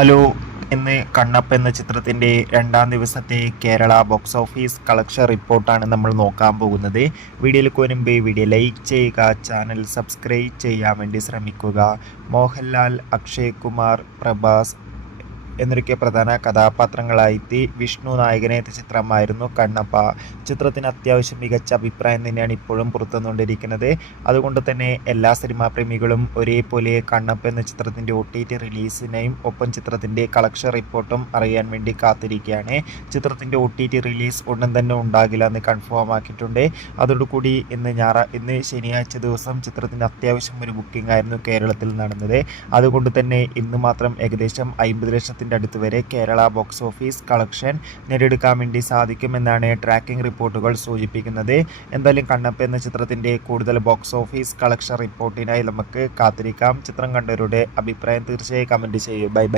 Hello. ഇന്ന് കണ്ണപ്പ എന്ന ചിത്രത്തിൻ്റെ രണ്ടാം ദിവസത്തെ കേരള ബോക്സ് ഓഫീസ് കളക്ഷൻ റിപ്പോർട്ടാണ് നമ്മൾ നോക്കാൻ പോകുന്നത്. വീഡിയോയിലേക്ക് വരുമ്പോൾ വീഡിയോ ലൈക്ക് ചെയ്യുക, ചാനൽ സബ്സ്ക്രൈബ് ചെയ്യാൻ വേണ്ടി ശ്രമിക്കുക. മോഹൻലാൽ, അക്ഷയ് കുമാർ, പ്രഭാസ് എന്നൊക്കെ പ്രധാന കഥാപാത്രങ്ങളായി വിഷ്ണു നായകനേറ്റ ചിത്രമായിരുന്നു കണ്ണപ്പ. ചിത്രത്തിന് അത്യാവശ്യം മികച്ച അഭിപ്രായം തന്നെയാണ് ഇപ്പോഴും പുറത്തുവന്നുകൊണ്ടിരിക്കുന്നത്. അതുകൊണ്ട് തന്നെ എല്ലാ സിനിമാ പ്രേമികളും ഒരേപോലെ കണ്ണപ്പ എന്ന ചിത്രത്തിൻ്റെ OTT റിലീസിനെയും ഒപ്പം ചിത്രത്തിൻ്റെ കളക്ഷൻ റിപ്പോർട്ടും അറിയാൻ വേണ്ടി കാത്തിരിക്കുകയാണ്. ചിത്രത്തിൻ്റെ OTT റിലീസ് ഉടൻ തന്നെ ഉണ്ടാകില്ല എന്ന് കൺഫേം ആക്കിയിട്ടുണ്ട്. അതോടുകൂടി ഇന്ന് ശനിയാഴ്ച ദിവസം ചിത്രത്തിൻ്റെ അത്യാവശ്യം ഒരു ബുക്കിംഗ് ആയിരുന്നു കേരളത്തിൽ നടന്നത്. അതുകൊണ്ട് തന്നെ ഇന്ന് മാത്രം ഏകദേശം 50 ലക്ഷത്തിൻ്റെ അടുത്ത് വരെ കേരള ബോക്സ് ഓഫീസ് കളക്ഷൻ നേടിയെടുക്കാൻ വേണ്ടി സാധിക്കുമെന്നാണ് ട്രാക്കിംഗ് റിപ്പോർട്ടുകൾ സൂചിപ്പിക്കുന്നത്. എന്തായാലും കണ്ണപ്പ എന്ന ചിത്രത്തിൻ്റെ കൂടുതൽ ബോക്സ് ഓഫീസ് കളക്ഷൻ റിപ്പോർട്ടിനായി നമുക്ക് കാത്തിരിക്കാം. ചിത്രം കണ്ടവരുടെ അഭിപ്രായം തീർച്ചയായും കമൻറ്റ് ചെയ്യൂ. Bye bye.